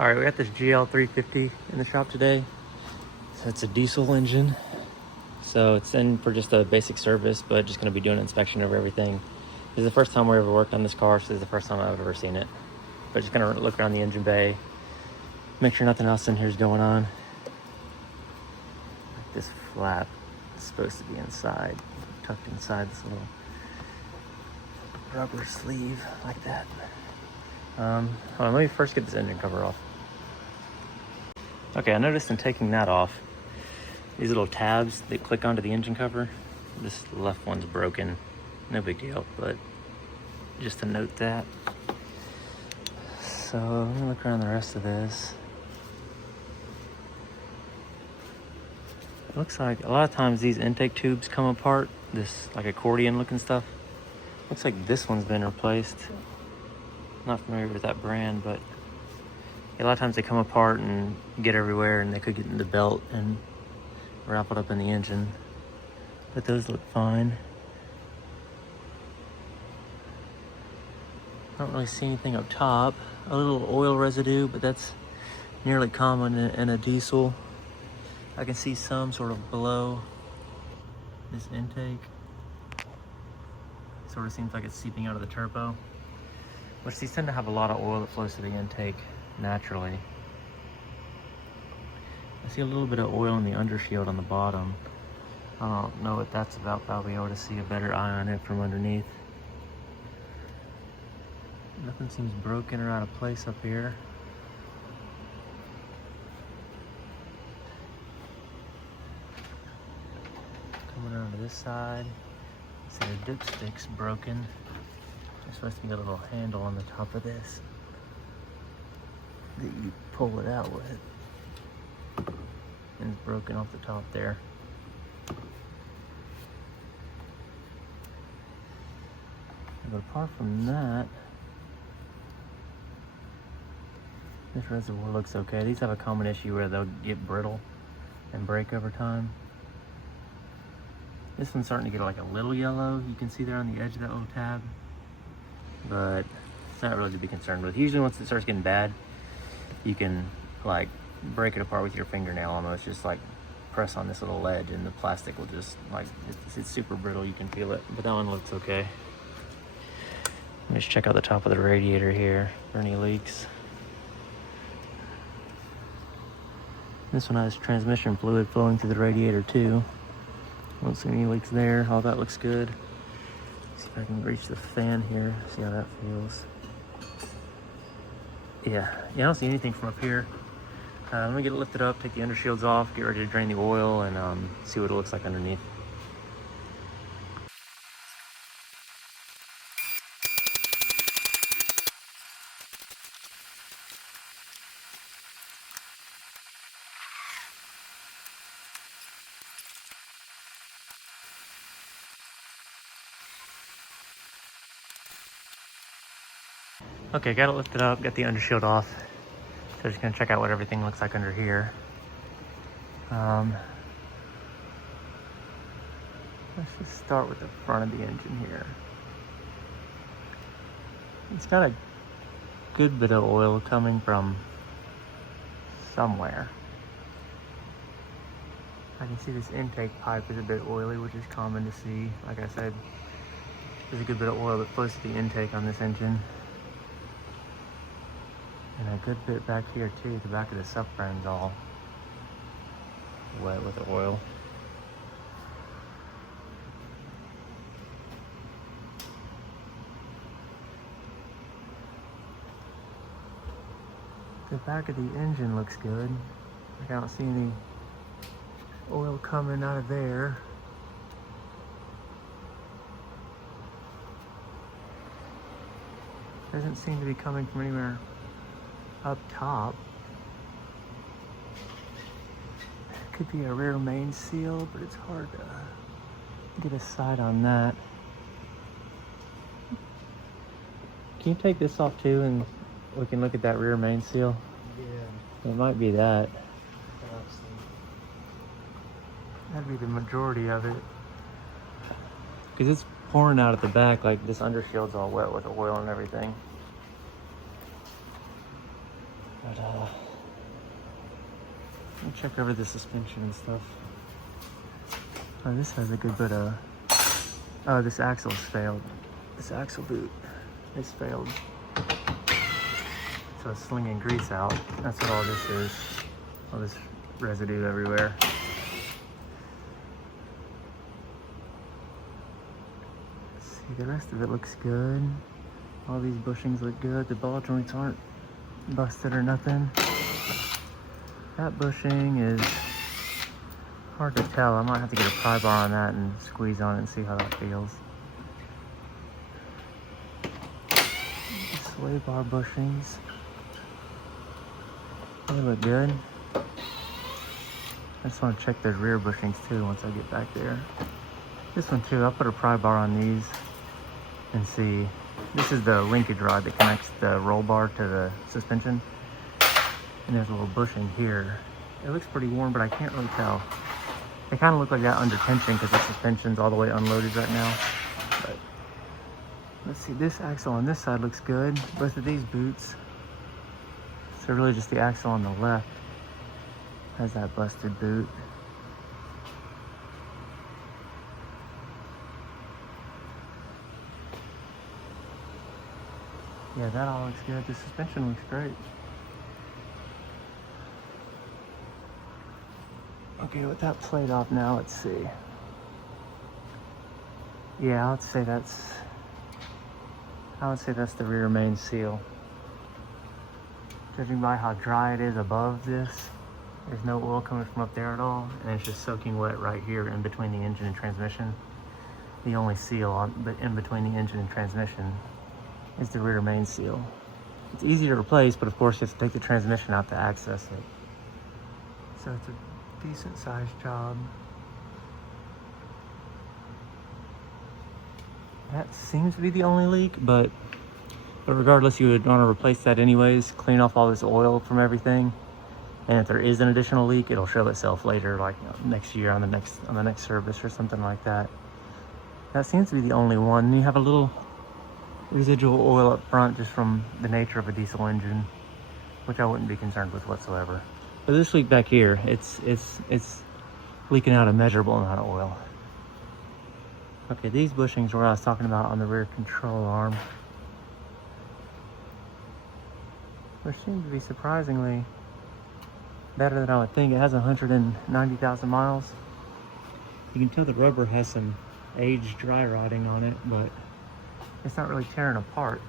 All right, we got this GL 350 in the shop today. So it's a diesel engine. So it's in for just a basic service, but just gonna be doing an inspection of everything. This is the first time we ever worked on this car, so this is the first time I've ever seen it. But just gonna look around the engine bay, make sure nothing else in here is going on. Like this flap is supposed to be inside, tucked inside this little rubber sleeve like that. Hold on, let me first get this engine cover off. Okay, I noticed in taking that off, these little tabs that click onto the engine cover, this left one's broken. No big deal, but just to note that. So let me look around the rest of this. It looks like a lot of times these intake tubes come apart, this like accordion looking stuff. Looks like this one's been replaced. Not familiar with that brand, but a lot of times they come apart and get everywhere, and they could get in the belt and wrap it up in the engine. But those look fine. I don't really see anything up top. A little oil residue, but that's nearly common in a diesel. I can see some sort of below this intake. Sort of seems like it's seeping out of the turbo, which these tend to have a lot of oil that flows to the intake naturally. I see a little bit of oil in the undershield on the bottom. I don't know what that's about, but I'll be able to see a better eye on it from underneath. Nothing seems broken or out of place up here. Coming around to this side, see the dipstick's broken. There's supposed to be a little handle on the top of this that you pull it out with. And it's broken off the top there. But apart from that, this reservoir looks okay. These have a common issue where they'll get brittle and break over time. This one's starting to get like a little yellow. You can see there on the edge of that little tab. But it's not really to be concerned with. Usually once it starts getting bad, you can like break it apart with your fingernail almost. Just like press on this little ledge and the plastic will just like, it's super brittle, you can feel it. But that one looks okay. Let me just check out the top of the radiator here for any leaks. This one has transmission fluid flowing through the radiator too. Don't see any leaks there. All that looks good. See if I can reach the fan here, see how that feels. Yeah, I don't see anything from up here. Let me get it lifted up, take the undershields off, get ready to drain the oil, and see what it looks like underneath. Okay, got it lifted up, got the undershield off. So just gonna check out what everything looks like under here. Let's just start with the front of the engine here. It's got a good bit of oil coming from somewhere. I can see this intake pipe is a bit oily, which is common to see. Like I said, there's a good bit of oil that flows to the intake on this engine. And a good bit back here too. The back of the subframe's all wet with the oil. The back of the engine looks good. Like I don't see any oil coming out of there. Doesn't seem to be coming from anywhere up top. Could be a rear main seal, but it's hard to get a sight on that. Can you take this off too and we can look at that rear main seal? Yeah. It might be that. That'd be the majority of it. Because it's pouring out at the back, like this undershield's all wet with oil and everything. But we'll check over the suspension and stuff. Oh, this has a good bit of, oh, this axle's failed. This axle boot is failed. So it's slinging grease out. That's what all this is. All this residue everywhere. See, the rest of it looks good. All these bushings look good. The ball joints aren't busted or nothing. That bushing is hard to tell. I might have to get a pry bar on that and squeeze on it and see how that feels. Sway bar bushings. They look good. I just want to check those rear bushings too once I get back there. This one too, I'll put a pry bar on these and see. This is the linkage rod that connects the roll bar to the suspension. And there's a little bushing here. It looks pretty worn, but I can't really tell. They kind of look like that under tension because the suspension's all the way unloaded right now. But let's see, this axle on this side looks good. Both of these boots. So really just the axle on the left has that busted boot. Yeah, that all looks good. The suspension looks great. Okay, with that plate off now, let's see. Yeah, I would say that's the rear main seal. Judging by how dry it is above this, there's no oil coming from up there at all, and it's just soaking wet right here in between the engine and transmission. The only seal in between the engine and transmission is the rear main seal. It's easy to replace, but of course you have to take the transmission out to access it. So it's a decent sized job. That seems to be the only leak, but regardless, you would want to replace that anyways, clean off all this oil from everything. And if there is an additional leak, it'll show itself later, like next year on the next service or something like that. That seems to be the only one. And you have a little residual oil up front just from the nature of a diesel engine, which I wouldn't be concerned with whatsoever. But this leak back here, it's leaking out a measurable amount of oil. Okay, these bushings were what I was talking about on the rear control arm. Which seems to be surprisingly better than I would think. It has 190,000 miles. You can tell the rubber has some aged dry rotting on it, but it's not really tearing apart.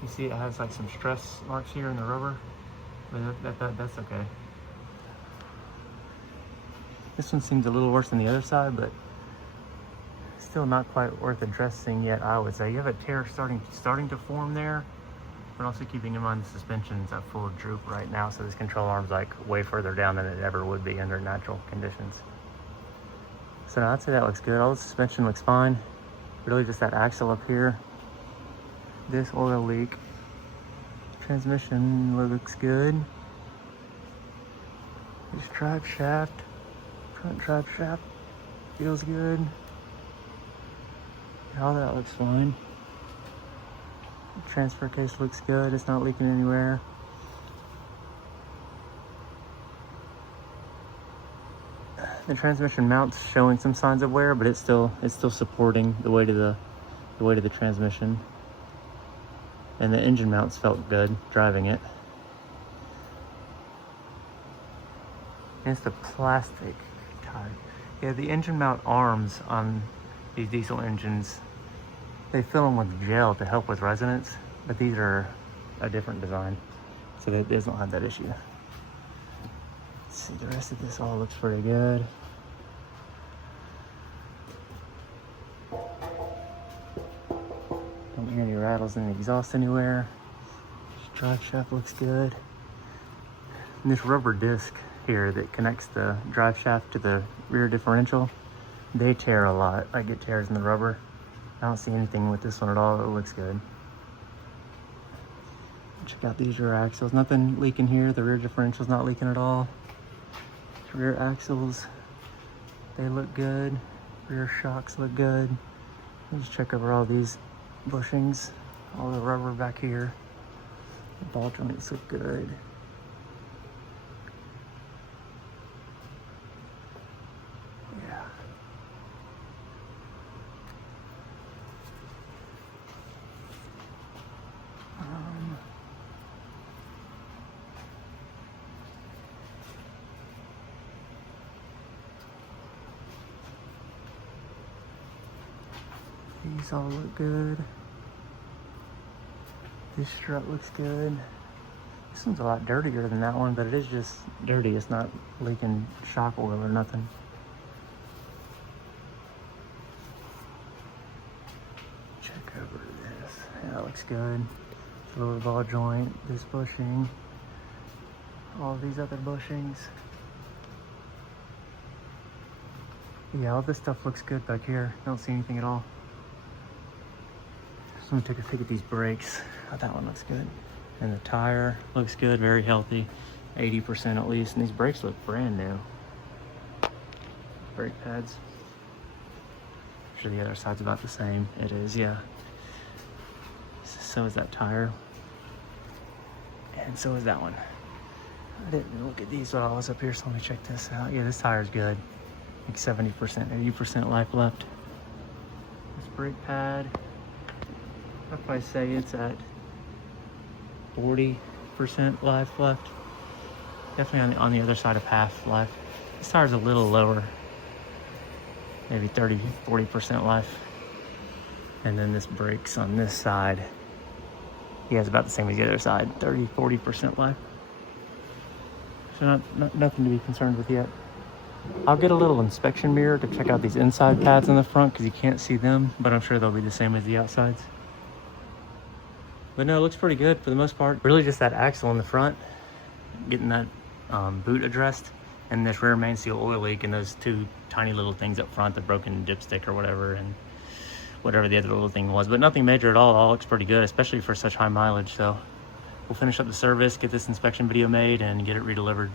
You see it has like some stress marks here in the rubber, but that's okay. This one seems a little worse than the other side, but still not quite worth addressing yet, I would say. You have a tear starting to form there, but also keeping in mind the suspension's at full droop right now, so this control arm's like way further down than it ever would be under natural conditions. So I'd say that looks good. All the suspension looks fine. Really just that axle up here. This oil leak. Transmission looks good. This drive shaft. Front drive shaft feels good. All that looks fine. The transfer case looks good. It's not leaking anywhere. The transmission mount's showing some signs of wear, but it's still supporting the weight of the transmission. And the engine mounts felt good driving it. And it's the plastic type. Yeah, the engine mount arms on these diesel engines, they fill them with gel to help with resonance, but these are a different design, so that this don't have that issue. Let's see, the rest of this all looks pretty good. Don't hear any rattles in the exhaust anywhere. This drive shaft looks good. And this rubber disc here that connects the drive shaft to the rear differential, they tear a lot. I get tears in the rubber. I don't see anything with this one at all. It looks good. Check out these rear axles. Nothing leaking here. The rear differential's not leaking at all. Rear axles, they look good. Rear shocks look good. Let's check over all these bushings. All the rubber back here. The ball joints look good. Yeah. These all look good. This strut looks good. This one's a lot dirtier than that one, but it is just dirty. It's not leaking shock oil or nothing. Check over this. Yeah, that looks good. Lower ball joint, this bushing, all these other bushings. Yeah, all this stuff looks good back here. Don't see anything at all. Just want to take a peek at these brakes. Oh, that one looks good. And the tire looks good, very healthy, 80% at least. And these brakes look brand new. Brake pads. I'm sure the other side's about the same. It is, yeah. So is that tire. And so is that one. I didn't look at these while I was up here, so let me check this out. Yeah, this tire's good. Like 70%, 80% life left. This brake pad, I'd probably say it's at 40% life left. Definitely on the other side of half life. This tire's a little lower. Maybe 30, 40% life. And then this brake's on this side. Yeah, it's about the same as the other side, 30, 40% life. So nothing to be concerned with yet. I'll get a little inspection mirror to check out these inside pads in the front because you can't see them, but I'm sure they'll be the same as the outsides. But no, it looks pretty good for the most part. Really just that axle in the front, getting that boot addressed, and this rear main seal oil leak, and those two tiny little things up front, the broken dipstick or whatever, and whatever the other little thing was. But nothing major at all. It all looks pretty good, especially for such high mileage. So we'll finish up the service, get this inspection video made, and get it redelivered.